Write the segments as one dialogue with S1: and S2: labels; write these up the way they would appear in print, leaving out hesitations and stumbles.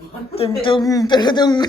S1: 뚱뚱 뜨르둥.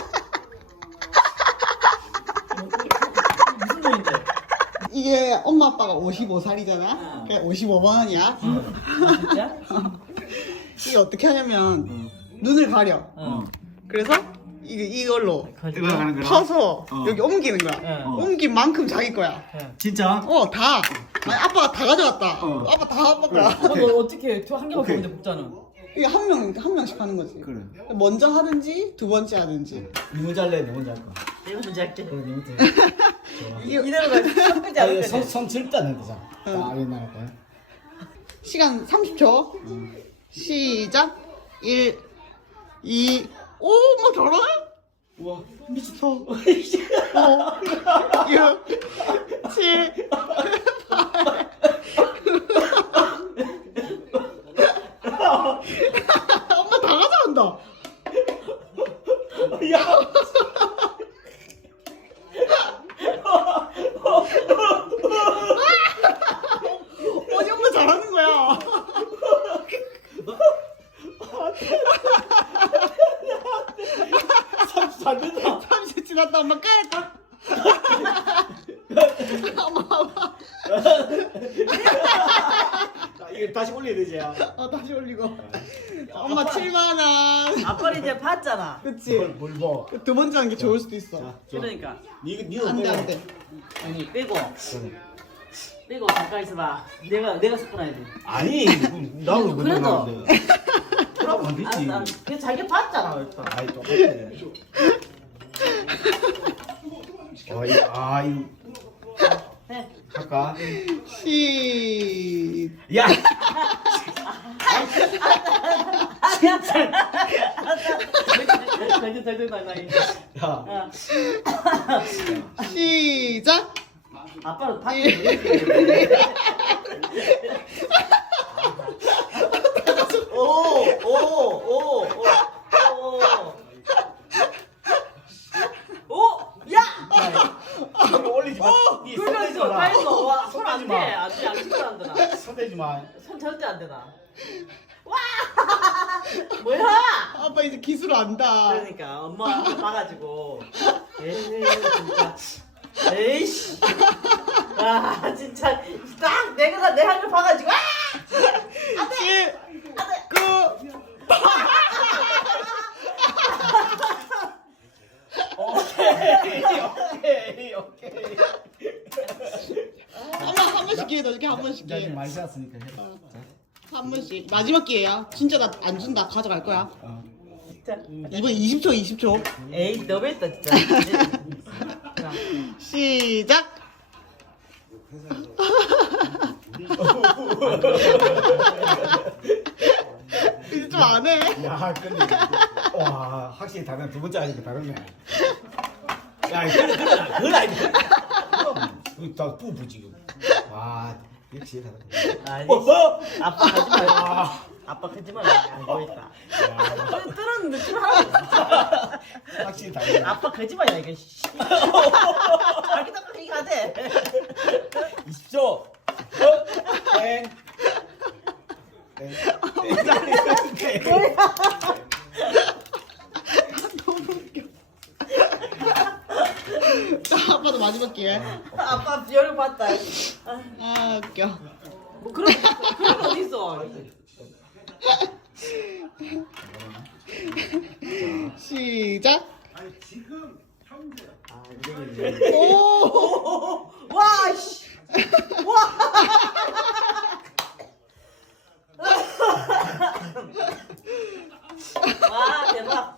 S2: 무슨 돈인데?
S1: 이게 엄마 아빠가 55살이잖아. 그래 55만 원이야.
S2: 진짜?
S1: 이게 어떻게 하냐면 눈을 가려. 그래서 이걸로
S3: 들어가는 거야?
S1: 퍼서 여기 옮기는 거야. 옮긴 만큼 자기 거야.
S3: 진짜?
S1: 다. 아니 아빠가 다 가져왔다. 아빠 다 아빠 거야.
S2: 너 어떻게 한 개만 보는데 복자는?
S1: 이게 한 명씩 하는 거지.
S3: 그래.
S1: 먼저 하든지 두 번째 하든지.
S3: 니 먼저 할래? 니 먼저 할 거야.
S2: 내가 먼저 할게.
S3: 그래, 니 먼저 해.
S2: 이대로 가. 섞이지 않을 거지.
S3: 손 절대 안 되잖아. 딱 옛날 거야.
S1: 시간 30초. 시작. 1, 2, 오, 뭐 저러네?
S3: 우와.
S1: 미쳤어. 5, 6, 7, 8. 엄마 다 가져간다.
S3: 야.
S1: 어디 엄마 잘하는 거야.
S3: 잘 된다.
S1: 30초 지났다 엄마 끝. 엄마.
S3: 이거 다시 올려야 되지.
S1: 다시 올리고. 엄마 7만 원.
S2: 아빠를 이제 봤잖아.
S1: 그치?
S3: 뭘 봐.
S1: 두 번째 하는 게 좋을 수도 있어.
S3: 자,
S2: 그러니까.
S3: 니도
S1: 안 돼,
S3: 빼고.
S1: 안 돼.
S2: 아니 빼고
S3: 그래.
S2: 잠깐 있어봐. 내가 섞어놔야지.
S3: 아니, 나도
S2: 그래도.
S3: 그러면 안 되지.
S2: 그 자기 봤잖아 일단.
S3: 아이, 똑같아. 이거.
S2: 해.
S3: 할까?
S1: 시작.
S3: 야! 야.
S1: 시작.
S2: 아빠는 다.
S3: 이거 올리지 마. 니 손 대지
S2: 그러니까
S3: 마라.
S2: 다했어. 와, 손 안
S3: 손
S2: 돼.
S3: 대지 마.
S2: 안 돼. 안 되나 안 되나.
S3: 손 대지 마.
S2: 손 절대 안 되나. 와! 뭐야?
S1: 아빠 이제 기술 안다.
S2: 그러니까 엄마 봐가지고. 에이 진짜. 에이씨. 와 진짜 딱 내가 내 한 걸 봐가지고. 아! 안 돼.
S1: 7,
S2: 안 돼.
S1: 9.
S3: 오케이.
S1: 엄마 한 번씩 기회 더 줄게. 한 번씩
S3: 나 지금
S1: 기회.
S3: 많이 샀으니까 해.
S1: 한 번씩. 마지막 기회야. 진짜 나 안 준다. 가져갈 거야.
S2: 진짜.
S1: 이번 20초.
S2: 에이 너무했다 진짜. 자,
S1: 시작. 이제 좀 안 해.
S3: 야, 근데 와, 확실히 다른 두 번째 하니까 다르네. 야, 그건 아니지. 그럼 다 부부 지금. 와, 역시 다르네.
S2: 아니
S3: 어?
S2: 아빠 가지 마.
S3: 아,
S2: 아빠 가지 마. 안 보였다.
S3: 야,
S2: 뜨는 느낌 하나도 없어.
S3: 확실히 다르네.
S2: 아빠 거짓말이야 이게. 자기도 그렇게 가대.
S3: 20초. 땡. 땡.
S1: 너무 웃겨. 자, 아빠도 마지막 기회.
S2: 아빠 열을 봤다.
S1: 아, 웃겨.
S2: 뭐 그런 거 어디 있어?
S1: 시작.
S2: 아,
S1: 오!
S2: 와 씨. 와 대박.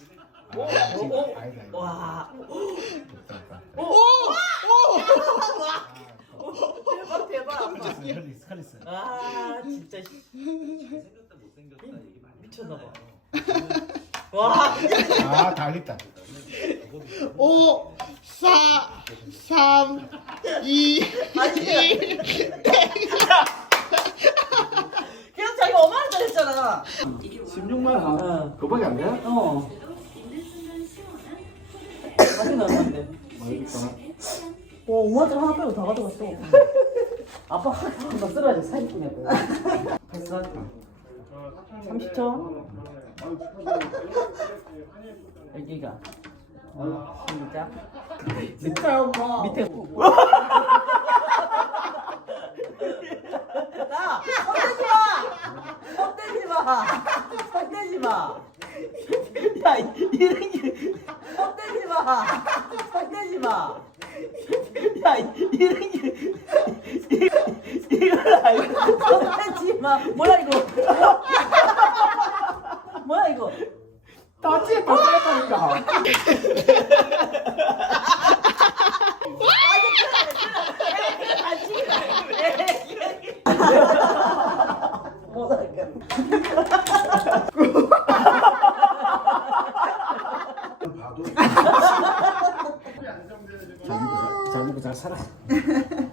S2: 오. 와.
S1: 오! 오!
S2: 대박 대박.
S3: 스칼리스.
S2: 아 진짜 미쳤나 봐. 와.
S3: 아, 다 알겠다.
S1: 5, 4, 3, 2, 1.
S2: 그냥 자기 5만 원짜리 했잖아.
S3: 16만 원. 그거밖에 안 돼?
S2: 어. 많이 나왔는데.
S3: 맛있다.
S2: 와 5만 원짜리 하나 빼고 다 가져갔어. 아빠 한번 쓰러져 사기꾼이야. 됐어. 30초. 여기가 시작.
S1: 진짜 엄마.
S2: 밑에 나 헛되지 마. 헛되지 마. 야 이런 게 헛되지 마. 헛되지 마. 야 이런 게 이걸 알고 헛되지 마. 뭐야 이거? 뭐야 이거?
S3: 다치 다치니까. 잘 먹고 잘 살아.